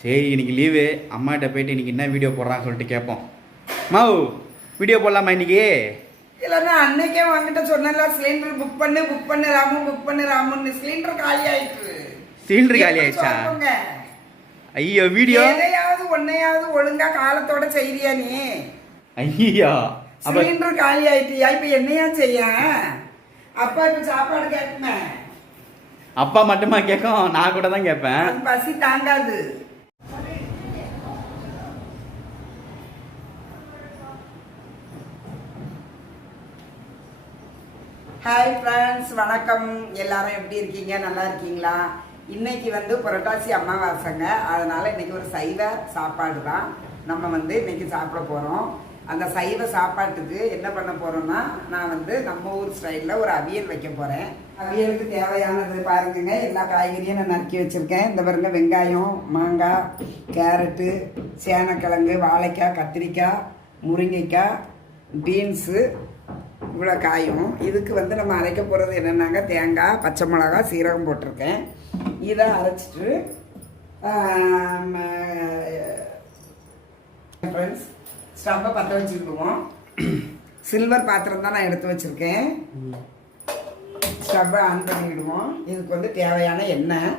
சரி இன்னைக்கு லீவு அம்மாகிட்ட போயிட்டு இன்னைக்கு என்ன வீடியோ போடுறான்னு சொல்லிட்டு கேட்போம். மாவு வீடியோ போடலாமா இன்னைக்கு? இல்லைன்னா அன்னைக்கே வாங்கிட்ட சொன்னல சிலிண்டர் புக் பண்ணு புக் பண்ணு ராமு புக் பண்ணு ராமுன்னு. சிலிண்டர் காலி ஆயிட்டு. சிலிண்டர் காலி ஆயிடுச்சா. ஐயோ வீடியோ எதையாவது ஒன்னையாவது ஒழுங்கா காலத்தோட செய்றியா நீ? ஐயோ சிலிண்டர் காலி ஆயிட்டியா? இப்ப என்னையா செய்ய? அப்பா இப்ப சாப்பாடு கேட்குமே? அப்பா மட்டுமா கேட்கும்? நான் கூட தான் கேட்பேன். பசி தாங்காது. ஹாய் ஃப்ரெண்ட்ஸ் வணக்கம். எல்லாரும் எப்படி இருக்கீங்க? நல்லா இருக்கீங்களா? இன்னைக்கு வந்து புரட்டாசி அமாவாசைங்க. அதனால இன்னைக்கு ஒரு சைவ சாப்பாடு தான். நம்ம வந்து இன்னைக்கு சாப்பிட போகிறோம் அந்த சைவ சாப்பாட்டுக்கு என்ன பண்ண போகிறோம்னா நான் வந்து நம்ம ஊர் ஸ்டைலில் ஒரு அவியல் வைக்க போகிறேன் அவியலுக்கு தேவையானது பாருங்கங்க. எல்லா காய்கறியும் நான் நறுக்கி வச்சுருக்கேன். இந்த பாருங்க வெங்காயம் மாங்காய் கேரட்டு சேனக்கிழங்கு வாழைக்காய் கத்திரிக்காய் முருங்கைக்காய் பீன்ஸு இவ்வளோ காயும். இதுக்கு வந்து நம்ம அரைக்க போகிறது என்னென்னாங்க? தேங்காய் பச்சை மிளகா சீரகம் போட்டிருக்கேன். இதை அரைச்சிட்டு ஃப்ரெண்ட்ஸ் ஸ்டவ்வை பற்ற வச்சுக்கிடுவோம். சில்வர் பாத்திரம் தான் நான் எடுத்து வச்சுருக்கேன். ஸ்டவ்வை ஆன் பண்ணிவிடுவோம் இதுக்கு வந்து தேவையான எண்ணெய்.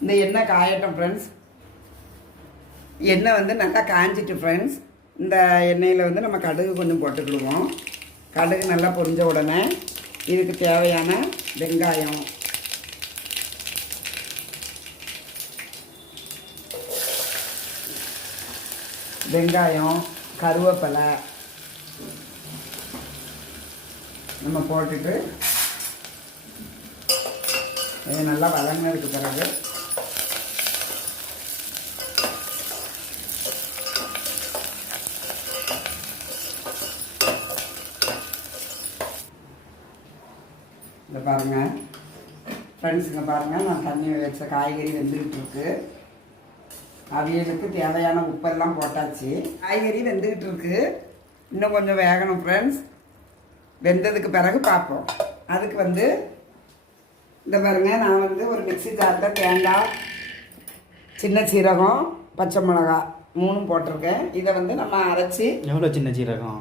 இந்த எண்ணெய் காயட்டும் ஃப்ரெண்ட்ஸ் எண்ணெய் வந்து நல்லா காஞ்சிட்டு ஃப்ரெண்ட்ஸ் இந்த எண்ணெயில் வந்து நம்ம கடுகு கொஞ்சம் போட்டுக்கிடுவோம். கடுகு நல்லா பொரிஞ்ச உடனே இதுக்கு தேவையான வெங்காயம். வெங்காயம் கருவேப்பிலை நம்ம போட்டுட்டு இது நல்லா வதங்கினதுக்கு பிறகு இந்த பாருங்கள் ஃப்ரெண்ட்ஸுங்க பாருங்கள் நான் தண்ணி வச்ச காய்கறி வெந்துக்கிட்டு அவியலுக்கு தேவையான உப்பெல்லாம் போட்டாச்சு. காய்கறி வெந்துக்கிட்டு இருக்கு இன்னும் கொஞ்சம் வேகணும் ஃப்ரெண்ட்ஸ் வெந்ததுக்கு பிறகு பார்ப்போம். அதுக்கு வந்து இந்த பாருங்கள் நான் வந்து ஒரு மிக்ஸி ஜாரில் தேங்காய் சின்ன சீரகம் பச்சை மிளகா மூணும் போட்டிருக்கேன். இதை வந்து நம்ம அரைச்சி எவ்வளோ சின்ன சீரகம்?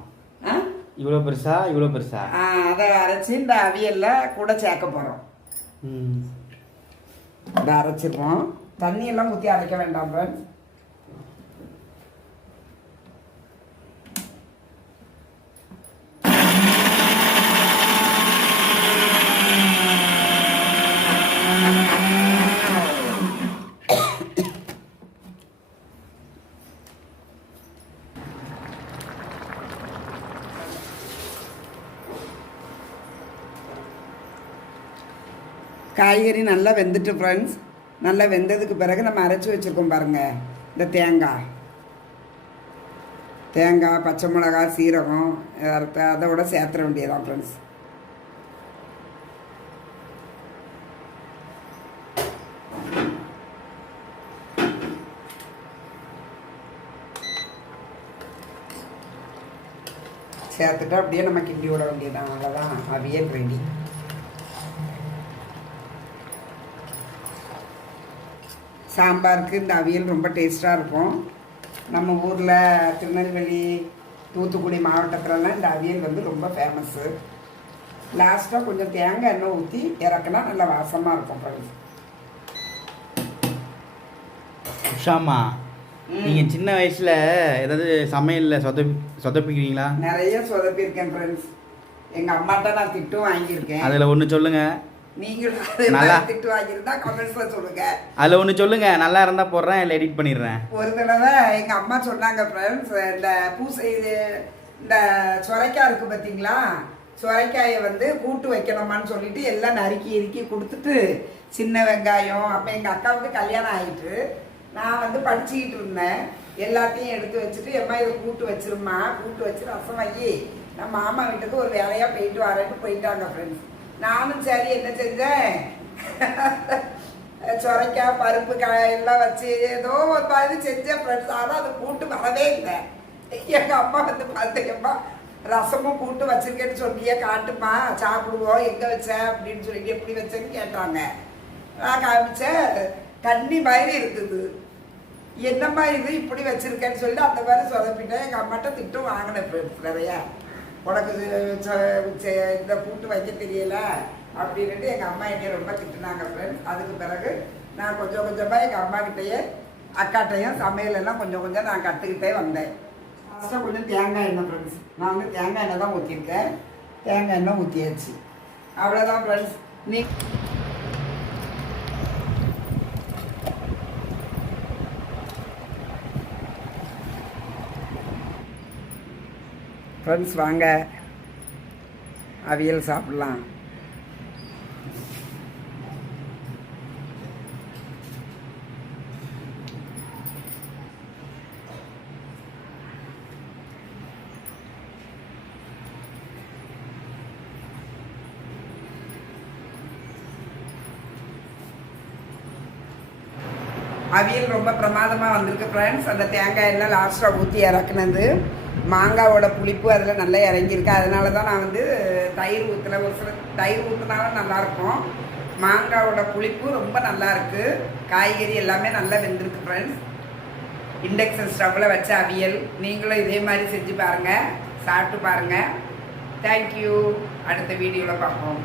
இவ்வளோ பெருசா இவ்வளோ பெருசா? அதை அரைச்சி இந்த அவியலில் கூட சேர்க்க போகிறோம் ம். இதை அரைச்சிருவோம். தண்ணி எல்லாம் ஊற்றி அரைக்க வேண்டாம் ஃப்ரெண்ட்ஸ் காய்கறி நல்லா வெந்துட்டு ஃப்ரெண்ட்ஸ் நல்லா வெந்ததுக்கு பிறகு நம்ம அரைச்சி வச்சுருக்கோம் பாருங்கள் இந்த தேங்காய். தேங்காய் பச்சை மிளகா சீரகம் அறுத்த அதோட சேர்த்துற வேண்டியதான் ஃப்ரெண்ட்ஸ் சேர்த்துட்டு அப்படியே நம்ம கிண்டி விட வேண்டியதான் அவ்வளோதான் அவியல் ரெடி சாம்பாருக்கு இந்த அவியல் ரொம்ப டேஸ்ட்டாக இருக்கும். நம்ம ஊரில் திருநெல்வேலி தூத்துக்குடி மாவட்டத்துலலாம் இந்த அவியல் வந்து ரொம்ப ஃபேமஸ்ஸு லாஸ்ட்டாக கொஞ்சம் தேங்காய் எண்ணெய் ஊற்றி இறக்குனா நல்ல வாசமாக இருக்கும் ஃப்ரெண்ட்ஸ் உஷாமா நீங்கள் சின்ன வயசில் ஏதாவது சமையலில் சொதப்பி சொதப்பிக்கிறீங்களா? நிறைய சொதப்பியிருக்கேன் ஃப்ரெண்ட்ஸ் எங்கள் அம்மாட்ட நான் திட்டும் வாங்கியிருக்கேன். அதில் ஒன்று சொல்லுங்கள் நீங்களும் நல்லா. திட்டு வாங்கியிருந்தா கமெண்ட்ஸில் சொல்லுங்கள் அதில் ஒன்று சொல்லுங்கள் நல்லா இருந்தால் போடுறேன் இல்லை எடிட் பண்ணிடுறேன். ஒரு தடவை எங்க அம்மா சொன்னாங்க ஃப்ரெண்ட்ஸ் இந்த பூசை இது இந்த சுரைக்காய் இருக்கு பார்த்தீங்களா சுரைக்காயை வந்து கூட்டு வைக்கணுமான்னு சொல்லிட்டு எல்லாம் நறுக்கி இறுக்கி கொடுத்துட்டு சின்ன வெங்காயம் அப்போ எங்கள் அக்காவுக்கு கல்யாணம் ஆயிட்டு நான் வந்து படிச்சுக்கிட்டு இருந்தேன். எல்லாத்தையும் எடுத்து வச்சுட்டு எம்மா இதை கூட்டு வச்சிருமா கூட்டு வச்சு ரசம் வை நான் மாமா வீட்டுக்கு ஒரு வேலையாக போயிட்டு வரேன்ட்டு போயிட்டாங்க ஃப்ரெண்ட்ஸ் நானும் சரி என்ன செஞ்சேன் சுரைக்காய் பருப்பு காய் எல்லாம் வச்சு ஏதோ ஒரு மாதிரி செஞ்சேன் ஃப்ரெண்ட்ஸ் ஆனால் அது கூட்டு வரவே இல்லை. எங்கள் அம்மா வந்து பார்த்தீங்கம்மா ரசமும் கூட்டு வச்சிருக்கேன்னு சொல்லியே காட்டுமா சாப்பிடுவோம் எங்கே வச்ச? அப்படின்னு சொல்லி எப்படி வச்சேன்னு கேட்டாங்க. நான் காமிச்சேன் தண்ணி மாதிரி இருக்குது என்னம்மா இது இப்படி வச்சிருக்கேன்னு சொல்லி அந்த மாதிரி சொதப்பிட்டேன் எங்கள் அம்மாட்ட திட்டம் வாங்கினேன் ஃப்ரெண்ட்ஸ் நிறையா. உனக்கு ச- இந்த பூட்டு வைக்க தெரியல அப்படின்ட்டு எங்கள் அம்மா என்னை ரொம்ப திட்டினாங்க ஃப்ரெண்ட்ஸ் அதுக்கு பிறகு நான் கொஞ்சம் கொஞ்சமாக எங்கள் அம்மாக்கிட்டேயே அக்காட்டையும் சமையலெல்லாம் கொஞ்சம் கொஞ்சம் நான் கற்றுக்கிட்டே வந்தேன். ஃபஸ்ட்டாக கொஞ்சம் தேங்காய் எண்ணெய் ஃப்ரெண்ட்ஸ் நான் வந்து தேங்காய் எண்ணெய் தான் ஊற்றிருக்கேன் தேங்காய் எண்ணெய் ஊற்றியாச்சு அவ்வளோதான் ஃப்ரெண்ட்ஸ் நீ ஃப்ரெண்ட்ஸ் வாங்க. அவியல் சாப்பிடலாம். அவியல் ரொம்ப பிரமாதமாக வந்திருக்கு ஃப்ரெண்ட்ஸ் அந்த தேங்காய் எல்லாம் லாஸ்ட்டாக ஊற்றி இறக்குனது. மாங்காவோட புளிப்பு அதில் நல்லா இறங்கியிருக்கு. அதனால தான் நான் வந்து தயிர் ஊற்றல ஒரு சில தயிர் ஊற்றினாலும் நல்லாயிருக்கும். மாங்காவோட புளிப்பு ரொம்ப நல்லாயிருக்கு. காய்கறி எல்லாமே நல்லா வெந்திருக்கு ஃப்ரெண்ட்ஸ் இண்டக்ஷன் ஸ்டவ்வில் வச்ச அவியல். நீங்களும் இதே மாதிரி செஞ்சு பாருங்கள் சாப்பிட்டு பாருங்கள் தேங்க்யூ அடுத்த வீடியோவில் பார்ப்போம்.